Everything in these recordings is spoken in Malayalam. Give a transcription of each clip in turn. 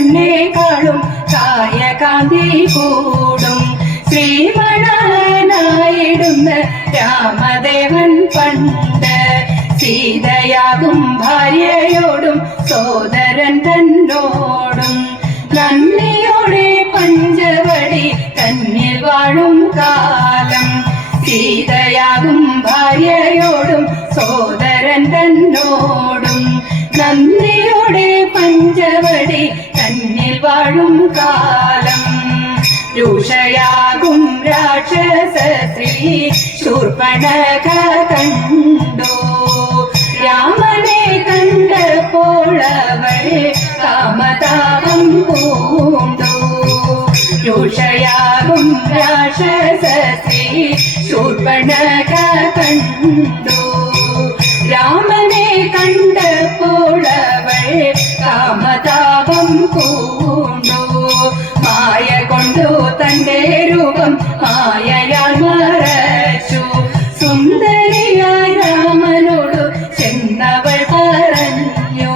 തന്നെക്കാളും കായകാന്തി കൂടും. ശ്രീമണനായിടുന്ന രാമദേവൻ പണ്ട് സീതയാകും ഭാര്യയോടും സോദരൻ തന്നോടും നന്ദിയോടെ പഞ്ചവടി തന്നിൽ വാഴും കാലം. സീതയാകും ഭാര്യയോടും സോദരൻ തന്നോടും നന്ദിയോടെ പഞ്ചവടി തന്നിൽ വാഴും കാലം. രൂക്ഷയാകും രാക്ഷസ സ്ത്രീ ശൂർപ്പണഖ കണ്ടു. രാമനെ കണ്ടപ്പോഴവൾ കാമതാപം പൂണ്ടു. രൂക്ഷയാകും രാക്ഷസ സ്ത്രീ ശൂർപ്പണഖ കണ്ടു. രാമനെ കണ്ടപ്പോഴവൾ കാമതാപം പൂണ്ടു. മായ കൊണ്ടു തന്റെ രൂപം മായയാൽ മറച്ചു. സുന്ദരിയായ രാമനോട് ചെന്നവൾ പറഞ്ഞു.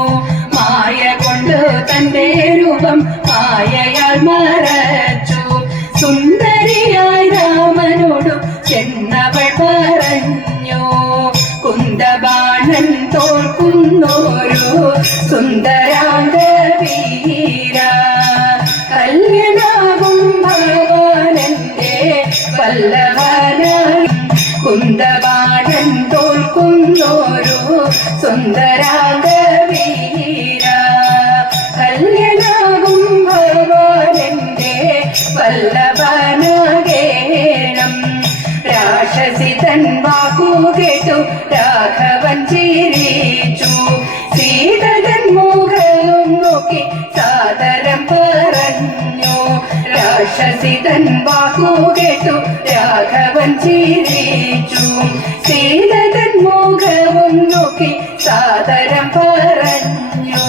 മായ കൊണ്ടു തന്റെ രൂപം മായയാൽ മറച്ചു. സുന്ദരിയായ രാമനോട് ചെന്നവൾ പറഞ്ഞു. കുന്തബാണൻ തോൽക്കുന്നോരു സുന്ദരാംഗ വീര കല്യനാകും ഭഗവാനന്റെ വല്ലഭനായി. കുന്തബാണൻ തോൽക്കുന്നോരു സുന്ദരാംഗ വീര കല്യനാകും ഭഗവാനന്റെ വല്ലഭനാകേണം. രാക്ഷസിതൻ വാക്കു കേട്ടു രാഘവൻ ചിരിച്ചു. സീതൻ മുഖവും നോക്കി സാദരം പറഞ്ഞു. രാക്ഷസിതൻ വാക്കു കേട്ടു രാഘവൻ ചിരിച്ചു. സീതൻ മുഖവും നോക്കി സാദരം പറഞ്ഞു.